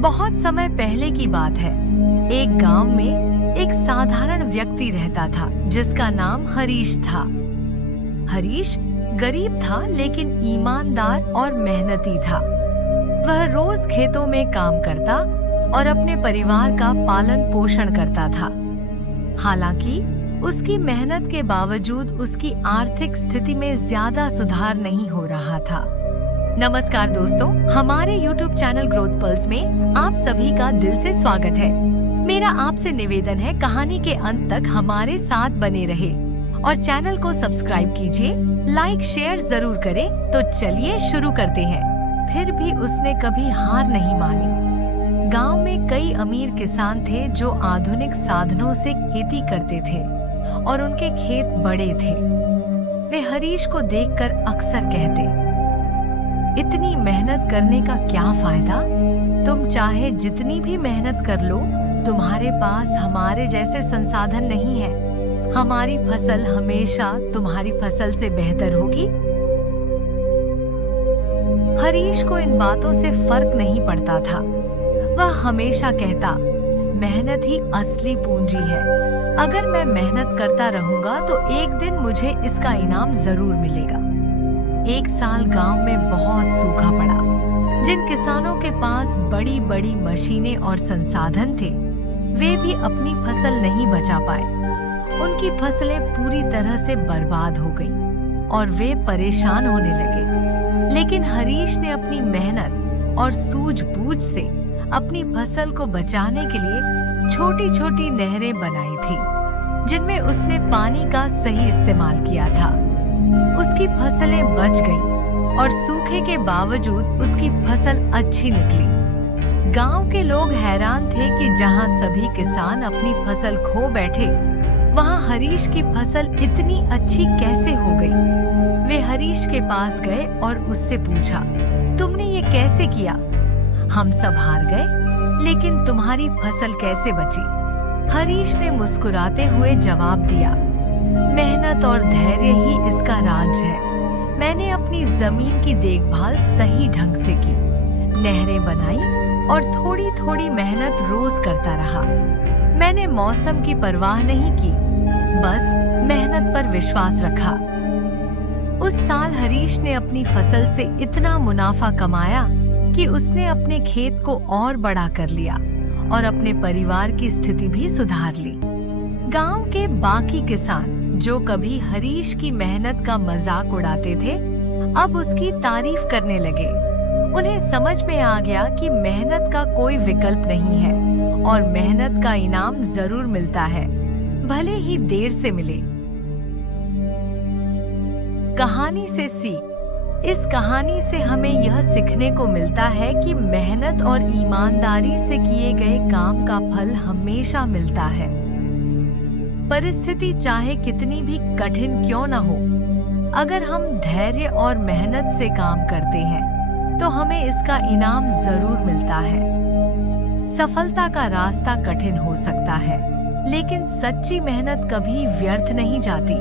बहुत समय पहले की बात है। एक गांव में एक साधारण व्यक्ति रहता था जिसका नाम हरीश था। हरीश गरीब था लेकिन ईमानदार और मेहनती था। वह रोज खेतों में काम करता और अपने परिवार का पालन पोषण करता था। हालांकि उसकी मेहनत के बावजूद उसकी आर्थिक स्थिति में ज्यादा सुधार नहीं हो रहा था। नमस्कार दोस्तों, हमारे YouTube चैनल ग्रोथ पल्स में आप सभी का दिल से स्वागत है। मेरा आपसे निवेदन है, कहानी के अंत तक हमारे साथ बने रहे और चैनल को सब्सक्राइब कीजिए, लाइक शेयर जरूर करें। तो चलिए शुरू करते हैं। फिर भी उसने कभी हार नहीं मानी। गांव में कई अमीर किसान थे जो आधुनिक साधनों से खेती करते थे और उनके खेत बड़े थे। वे हरीश को देखकर अक्सर कहते, इतनी मेहनत करने का क्या फायदा? तुम चाहे जितनी भी मेहनत कर लो, तुम्हारे पास हमारे जैसे संसाधन नहीं है। हमारी फसल हमेशा तुम्हारी फसल से बेहतर होगी। हरीश को इन बातों से फर्क नहीं पड़ता था। वह हमेशा कहता, मेहनत ही असली पूंजी है। अगर मैं मेहनत करता रहूंगा तो एक दिन मुझे इसका इनाम जरूर मिलेगा। एक साल गांव में बहुत सूखा पड़ा। जिन किसानों के पास बड़ी बड़ी मशीनें और संसाधन थे, वे भी अपनी फसल नहीं बचा पाए। उनकी फसलें पूरी तरह से बर्बाद हो गईं और वे परेशान होने लगे। लेकिन हरीश ने अपनी मेहनत और सूझबूझ से अपनी फसल को बचाने के लिए छोटी छोटी नहरें बनाई थी, जिनमें उसने पानी का सही इस्तेमाल किया था। उसकी फसलें बच गईं और सूखे के बावजूद उसकी फसल अच्छी निकली। गांव के लोग हैरान थे कि जहां सभी किसान अपनी फसल खो बैठे, वहां हरीश की फसल इतनी अच्छी कैसे हो गई। वे हरीश के पास गए और उससे पूछा, तुमने ये कैसे किया? हम सब हार गए, लेकिन तुम्हारी फसल कैसे बची? हरीश ने मुस्कुराते हुए जवाब दिया, मेहनत और धैर्य ही इसका राज है। मैंने अपनी जमीन की देखभाल सही ढंग से की, नहरें बनाई और थोड़ी थोड़ी मेहनत रोज करता रहा। मैंने मौसम की परवाह नहीं की, बस मेहनत पर विश्वास रखा। उस साल हरीश ने अपनी फसल से इतना मुनाफा कमाया कि उसने अपने खेत को और बड़ा कर लिया और अपने परिवार की स्थिति भी सुधार ली। गांव के बाकी किसान जो कभी हरीश की मेहनत का मजाक उड़ाते थे, अब उसकी तारीफ करने लगे। उन्हें समझ में आ गया कि मेहनत का कोई विकल्प नहीं है और मेहनत का इनाम जरूर मिलता है, भले ही देर से मिले। कहानी से सीख। इस कहानी से हमें यह सीखने को मिलता है कि मेहनत और ईमानदारी से किए गए काम का फल हमेशा मिलता है। परिस्थिति चाहे कितनी भी कठिन क्यों न हो, अगर हम धैर्य और मेहनत से काम करते हैं तो हमें इसका इनाम जरूर मिलता है। सफलता का रास्ता कठिन हो सकता है, लेकिन सच्ची मेहनत कभी व्यर्थ नहीं जाती।